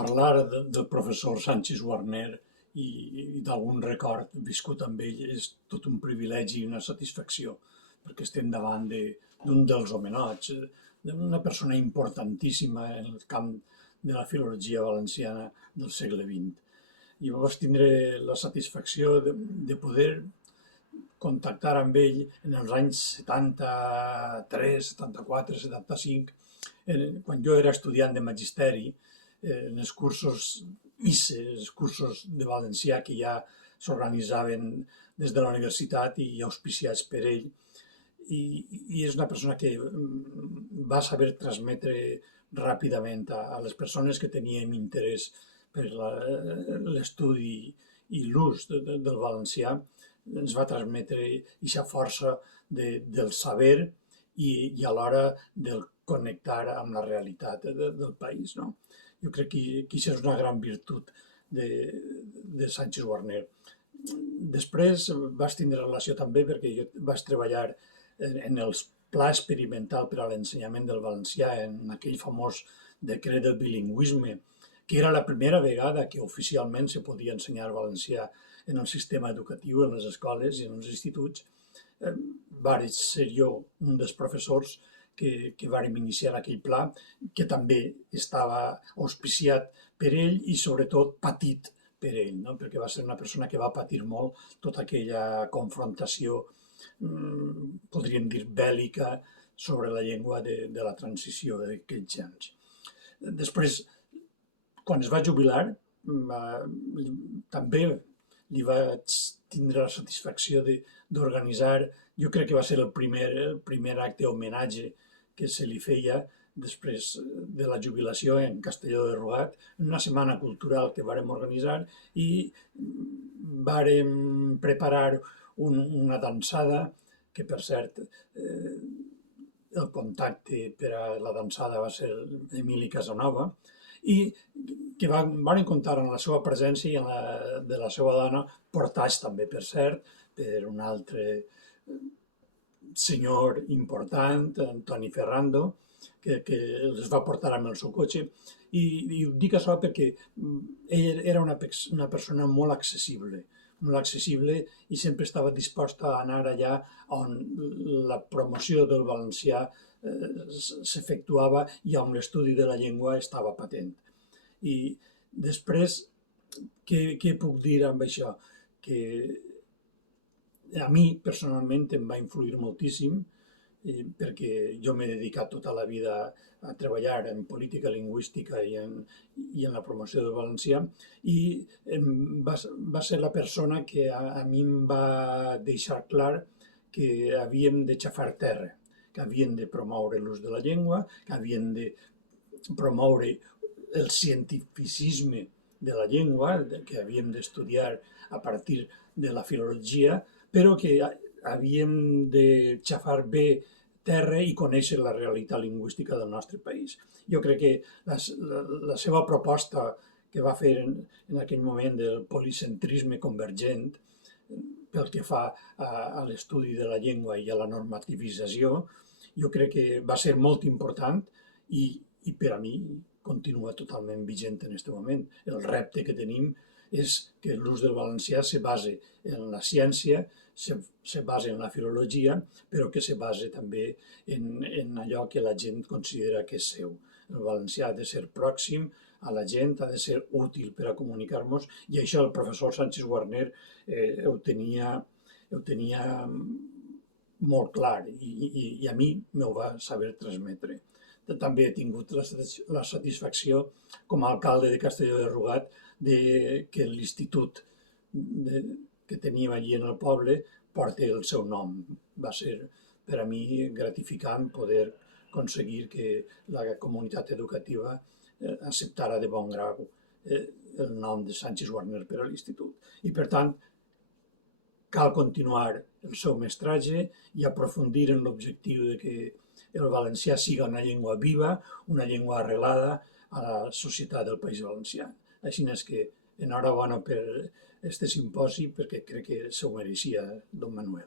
Parlar del professor Sánchez Warner i d'algun record viscut amb ell és tot un privilegi i una satisfacció, perquè estem davant d'un dels homenots, d'una persona importantíssima en el camp de la filologia valenciana del segle XX. I vaig tindre la satisfacció de poder contactar amb ell en els anys 73, 74, 75, quan jo era estudiant de magisteri, en els cursos ICE, els cursos de valencià que ja s'organitzaven des de la universitat i auspiciats per ell. I és una persona que va saber transmetre ràpidament a les persones que teníem interès per l'estudi i l'ús del valencià, ens va transmetre aquesta força del saber i alhora del connectar amb la realitat del país, no? Jo crec que aquesta és una gran virtut de Sánchez Warner. Després vaig tindre relació també perquè jo vaig treballar en el pla experimental per a l'ensenyament del valencià, en aquell famós decret del bilingüisme, que era la primera vegada que oficialment se podia ensenyar valencià en el sistema educatiu, en les escoles i en els instituts. Vaig ser jo un dels professors que vàrem iniciar aquell pla, que també estava auspiciat per ell i sobretot patit per ell, no? Perquè va ser una persona que va patir molt tota aquella confrontació, podríem dir, bèl·lica sobre la llengua de la transició d'aquells anys. Després, quan es va jubilar, també li vaig tindre la satisfacció d'organitzar, jo crec que va ser el primer acte homenatge que se li feia després de la jubilació en Castelló de Rugat, una setmana cultural que vàrem organitzar i vàrem preparar una dansada, que per cert el contacte per a la dansada va ser Emili Casanova, i que vàrem comptar amb la seva presència i de la seva dona, portats també, per cert, per un altre senyor important, Antoni Ferrando, que els va portar amb el seu cotxe. I dic això perquè ell era una persona molt accessible i sempre estava disposta a anar allà on la promoció del valencià s'efectuava i on l'estudi de la llengua estava patent. I després, què puc dir amb això? Que a mi, personalment, em va influir moltíssim, perquè jo m'he dedicat tota la vida a treballar en política lingüística i en la promoció del valencià, i va ser la persona que a mi em va deixar clar que havíem de xafar terra, que havíem de promoure l'ús de la llengua, que havíem de promoure el cientificisme de la llengua, que havíem d'estudiar a partir de la filologia, però que havíem de xafar bé terra i conèixer la realitat lingüística del nostre país. Jo crec que la seva proposta que va fer en aquell moment del policentrisme convergent pel que fa a l'estudi de la llengua i a la normativització, jo crec que va ser molt important i per a mi continua totalment vigent en aquest moment. El repte que tenim és que l'ús del valencià se base en la ciència, se basa en la filologia, però que se basa també en allò que la gent considera que és seu. El valencià ha de ser pròxim a la gent, ha de ser útil per a comunicar-nos, i això el professor Sánchez Warner ho tenia molt clar i a mi m'ho va saber transmetre. També he tingut la satisfacció, com a alcalde de Castelló de Rugat, que l'institut que teníem allí en el poble porta el seu nom. Va ser per a mi gratificant poder aconseguir que la comunitat educativa acceptara de bon grau el nom de Sánchez Warner per a l'institut. I, per tant, cal continuar el seu mestratge i aprofundir en l'objectiu de que el valencià siga una llengua viva, una llengua arrelada a la societat del País Valencià. Així és que enhorabona per aquest simposi, perquè crec que s'ho mereixia don Manuel.